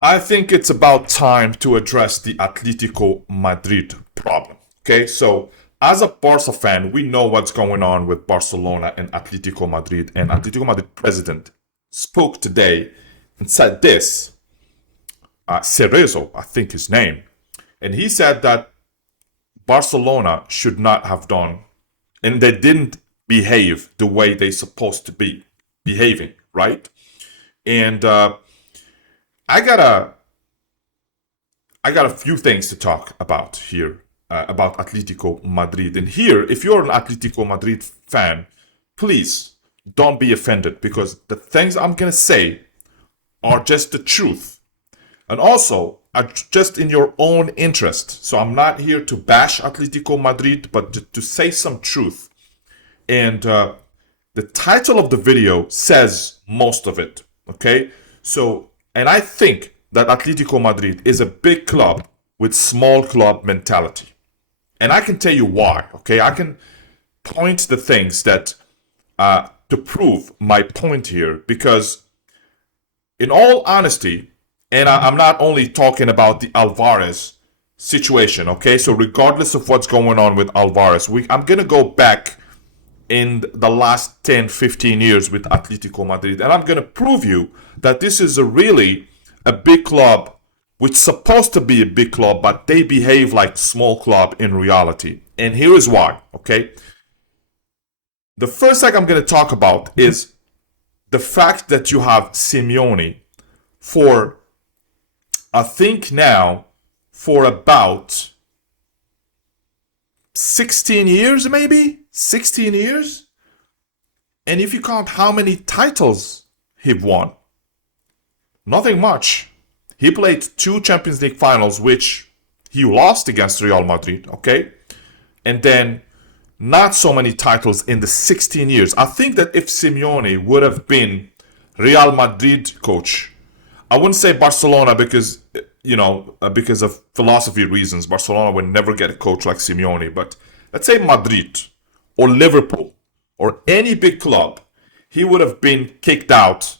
I think it's about time to address the Atletico Madrid problem. Okay, so as a Barca fan, we know what's going on with Barcelona and Atletico Madrid. And Atletico Madrid president spoke today and said this, Cerezo, I think his name, and he said that Barcelona should not have done, and they didn't behave the way they supposed to be behaving, right? And I gotta I got a few things to talk about here about Atletico Madrid. And here, if you're an Atletico Madrid fan, please don't be offended because the things I'm gonna say are just the truth, and also are just in your own interest. So I'm not here to bash Atletico Madrid, but to say some truth. And the title of the video says most of it. Okay, so and I think that Atletico Madrid is a big club with small club mentality, and I can tell you why. Okay, I can point the things that to prove my point here because, in all honesty, and I'm not only talking about the Alvarez situation. Okay, so regardless of what's going on with Alvarez, I'm gonna go back in the last 10, 15 years with Atletico Madrid. And I'm going to prove you that this is a big club, which is supposed to be a big club, but they behave like small club in reality. And here is why, okay? The first thing I'm going to talk about is the fact that you have Simeone for, I think now, for about 16 years, maybe 16 years. And if you count how many titles he won, nothing much. He played two Champions League finals, which he lost against Real Madrid, okay? And then not so many titles in the 16 years. I think that if Simeone would have been Real Madrid coach, I wouldn't say Barcelona because, because of philosophy reasons. Barcelona would never get a coach like Simeone. But let's say Madrid or Liverpool or any big club, he would have been kicked out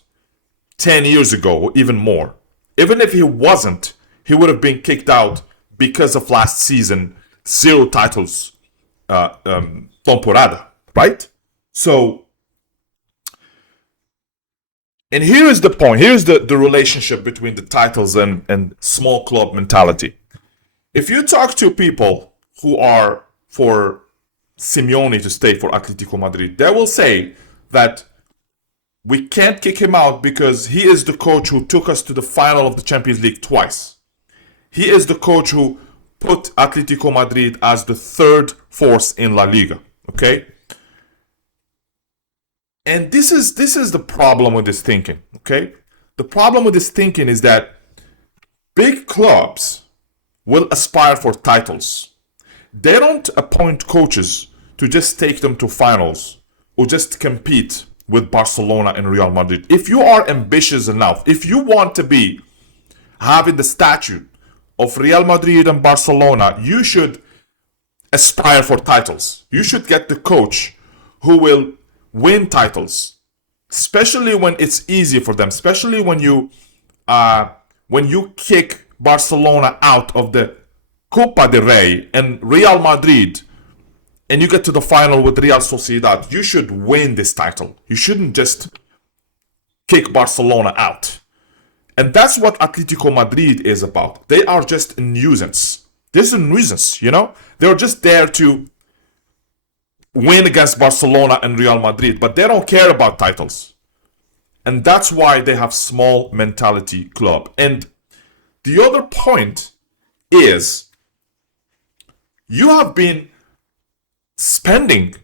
10 years ago or even more. Even if he wasn't, he would have been kicked out because of last season, zero titles temporada, right? So, and here is the point. Here's the relationship between the titles and small club mentality. If you talk to people who are for Simeone to stay for Atletico Madrid, they will say that we can't kick him out because he is the coach who took us to the final of the Champions League twice. He is the coach who put Atletico Madrid as the third force in La Liga. Okay? And this is the problem with this thinking, okay? The problem with this thinking is that big clubs will aspire for titles. They don't appoint coaches to just take them to finals or just compete with Barcelona and Real Madrid. If you are ambitious enough, if you want to be having the statue of Real Madrid and Barcelona, you should aspire for titles. You should get the coach who will win titles, especially when it's easy for them. Especially when you kick Barcelona out of the Copa del Rey and Real Madrid, and you get to the final with Real Sociedad. You should win this title. You shouldn't just kick Barcelona out. And that's what Atletico Madrid is about. They are just a nuisance. This is a nuisance, They're just there to win against Barcelona and Real Madrid, but they don't care about titles. And that's why they have small mentality club. And the other point is you have been spending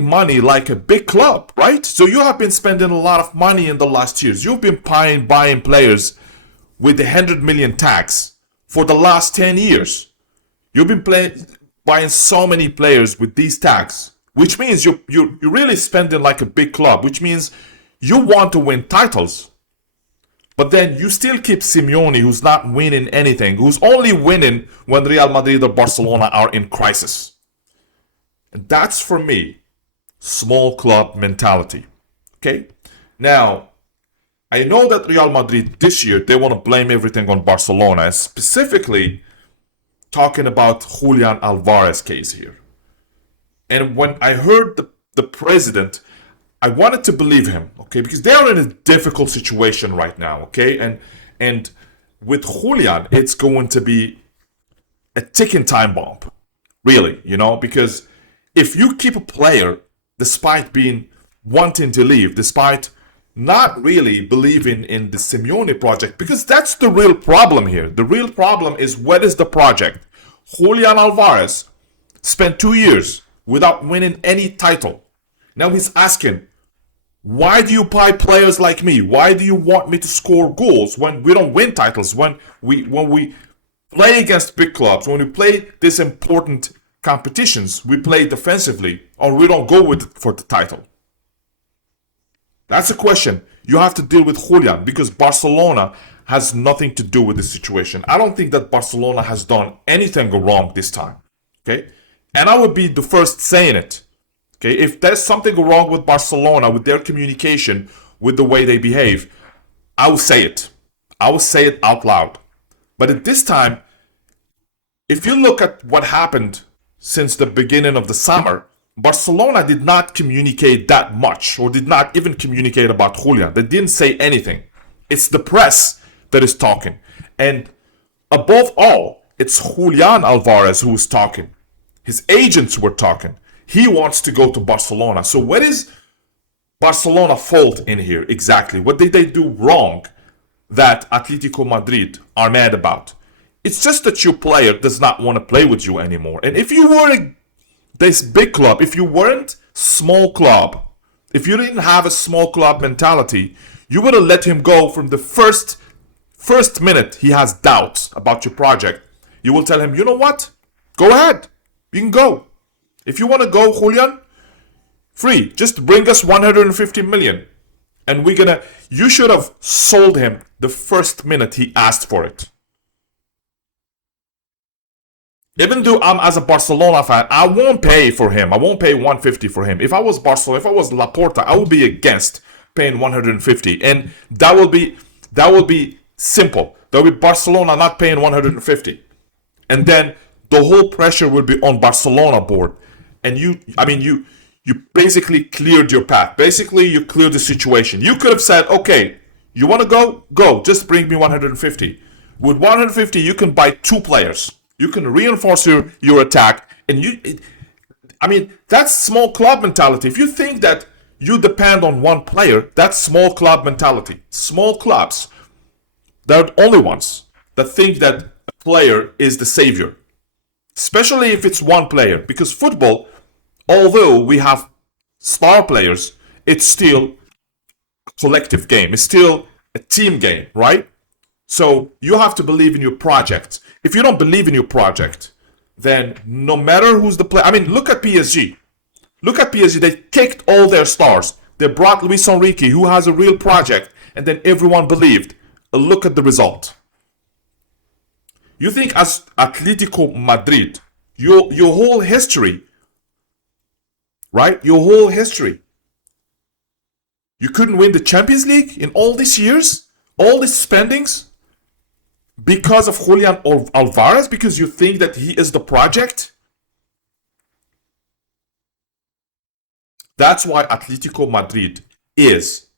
money like a big club, right? So you have been spending a lot of money in the last years. You've been buying players with the 100 million tax for the last 10 years. You've been buying so many players with these tags, which means you're really spending like a big club, which means you want to win titles. But then you still keep Simeone, who's not winning anything, who's only winning when Real Madrid or Barcelona are in crisis. And that's, for me, small club mentality. Okay? Now, I know that Real Madrid this year, they want to blame everything on Barcelona, specifically talking about Julian Alvarez case here. And when I heard the president, I wanted to believe him, okay, because they are in a difficult situation right now, okay, and with Julian, it's going to be a ticking time bomb, really, because if you keep a player despite being wanting to leave, despite not really believing in the Simeone project, because that's the real problem here. The real problem is, what is the project? Julian Alvarez spent 2 years without winning any title. Now he's asking, why do you buy players like me? Why do you want me to score goals when we don't win titles? When we play against big clubs, when we play these important competitions, we play defensively, or we don't go with for the title. That's a question you have to deal with Julian, because Barcelona has nothing to do with this situation. I don't think that Barcelona has done anything wrong this time. Okay? And I would be the first saying it. Okay? If there's something wrong with Barcelona, with their communication, with the way they behave, I will say it. I will say it out loud. But at this time, if you look at what happened since the beginning of the summer, Barcelona did not communicate that much, or did not even communicate about Julian. They didn't say anything. It's the press that is talking. And above all, it's Julian Alvarez who is talking. His agents were talking. He wants to go to Barcelona. So what is Barcelona fault in here exactly? What did they do wrong that Atletico Madrid are mad about? It's just that your player does not want to play with you anymore. And if you were this big club, if you weren't small club, if you didn't have a small club mentality, you would have let him go from the first minute he has doubts about your project. You will tell him, you know what? Go ahead. You can go. If you want to go, Julian, free. Just bring us 150 million. And you should have sold him the first minute he asked for it. Even though I'm as a Barcelona fan, I won't pay for him. I won't pay 150 for him. If I was Barcelona, if I was Laporta, I would be against paying 150, and that will be simple. That will be Barcelona not paying 150, and then the whole pressure will be on Barcelona board. And you basically cleared your path. Basically, you cleared the situation. You could have said, okay, you want to go? Go. Just bring me 150. With 150, you can buy 2 players. You can reinforce your attack, and that's small club mentality. If you think that you depend on one player, that's small club mentality. Small clubs, they're the only ones that think that a player is the savior, especially if it's one player. Because football, although we have star players, it's still a collective game. It's still a team game, right? So you have to believe in your project. If you don't believe in your project, then no matter who's the player... look at PSG. Look at PSG. They kicked all their stars. They brought Luis Enrique, who has a real project, and then everyone believed. Look at the result. You think as Atletico Madrid, your whole history, right? Your whole history. You couldn't win the Champions League in all these years? All these spendings? Because of Julian Alvarez? Because you think that he is the project? That's why Atletico Madrid is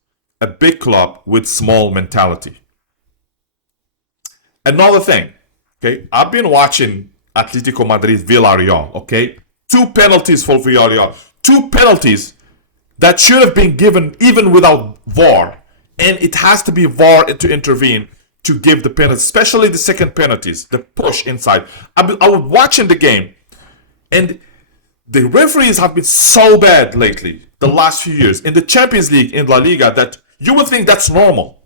a big club with small mentality. Another thing, okay? I've been watching Atletico Madrid Villarreal, okay? 2 penalties for Villarreal. 2 penalties that should have been given even without VAR. And it has to be VAR to intervene to give the penalties, especially the second penalties, the push inside. I was watching the game, and the referees have been so bad lately, the last few years, in the Champions League, in La Liga, that you would think that's normal.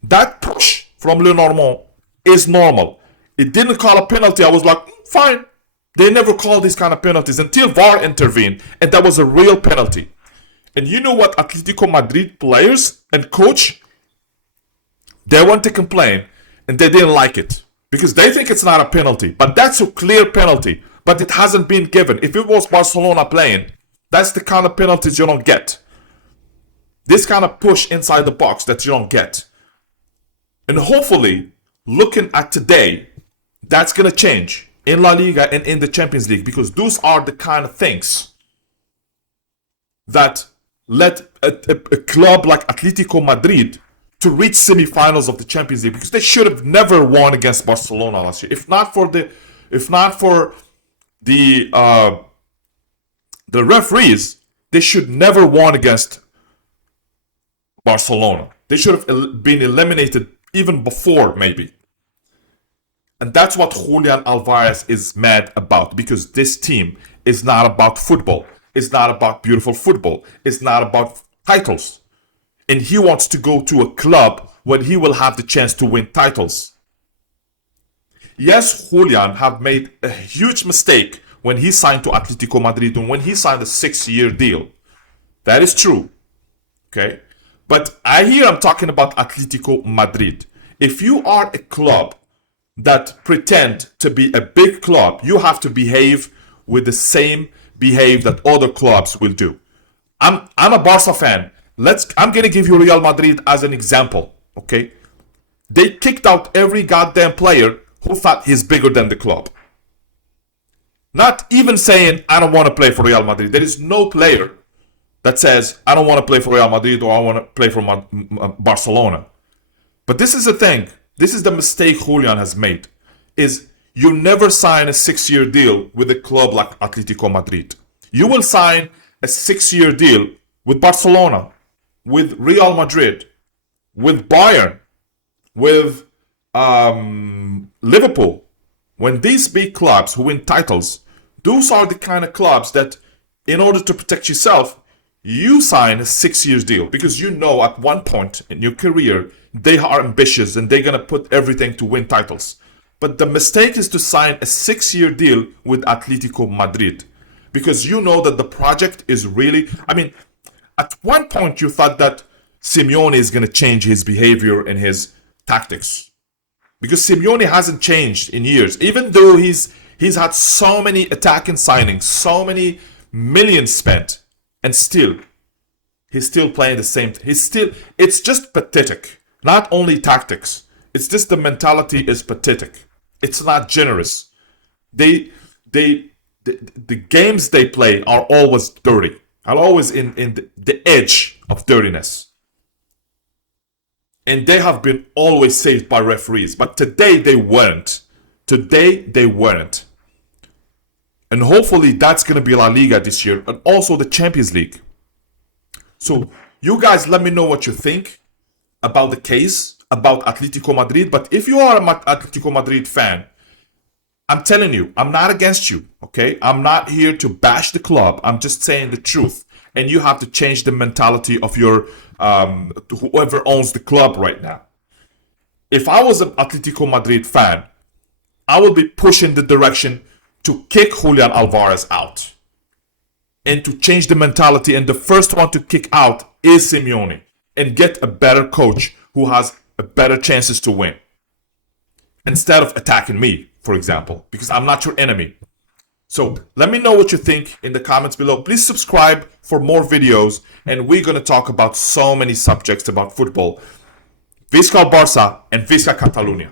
That push from Lenormand is normal. It didn't call a penalty. I was like, fine. They never call these kind of penalties until VAR intervened, and that was a real penalty. And you know what Atletico Madrid players and coach, they want to complain, and they didn't like it because they think it's not a penalty. But that's a clear penalty, but it hasn't been given. If it was Barcelona playing, that's the kind of penalties you don't get. This kind of push inside the box that you don't get. And hopefully, looking at today, that's going to change in La Liga and in the Champions League, because those are the kind of things that led a club like Atletico Madrid to reach semifinals of the Champions League, because they should have never won against Barcelona last year. If not for the referees, they should never won against Barcelona. They should have been eliminated even before, maybe. And that's what Julian Alvarez is mad about, because this team is not about football. It's not about beautiful football. It's not about titles. And he wants to go to a club where he will have the chance to win titles. Yes, Julian have made a huge mistake when he signed to Atletico Madrid and when he signed a 6-year deal. That is true. Okay? But I'm talking about Atletico Madrid. If you are a club that pretend to be a big club, you have to behave with the same behave that other clubs will do. I'm a Barca fan. I'm gonna give you Real Madrid as an example. Okay? They kicked out every goddamn player who thought he's bigger than the club. Not even saying, I don't want to play for Real Madrid. There is no player that says, I don't want to play for Real Madrid or I want to play for Barcelona. But this is the thing. This is the mistake Julian has made. Is you never sign a 6-year deal with a club like Atletico Madrid. You will sign a 6-year deal with Barcelona, with Real Madrid, with Bayern, with Liverpool. When these big clubs who win titles, those are the kind of clubs that, in order to protect yourself, you sign a 6-year deal, because you know at one point in your career they are ambitious and they're gonna put everything to win titles. But the mistake is to sign a 6-year deal with Atletico Madrid, because you know that the project is really, at one point you thought that Simeone is gonna change his behavior and his tactics, because Simeone hasn't changed in years, even though he's had so many attacking signings, so many millions spent, and he's still playing the same. It's just pathetic. Not only tactics, it's just the mentality is pathetic. It's not generous. The games they play are always dirty, are always in the edge of dirtiness. And they have been always saved by referees. But today they weren't. And hopefully that's going to be La Liga this year, and also the Champions League. So you guys let me know what you think about the case, about Atletico Madrid. But if you are an Atletico Madrid fan, I'm telling you, I'm not against you, okay? I'm not here to bash the club. I'm just saying the truth. And you have to change the mentality of your whoever owns the club right now. If I was an Atletico Madrid fan, I would be pushing the direction to kick Julian Alvarez out and to change the mentality. And the first one to kick out is Simeone, and get a better coach who has a better chances to win, instead of attacking me, for example, because I'm not your enemy. So let me know what you think in the comments below. Please subscribe for more videos, and we're going to talk about so many subjects about football. Visca Barça and Visca Catalunya.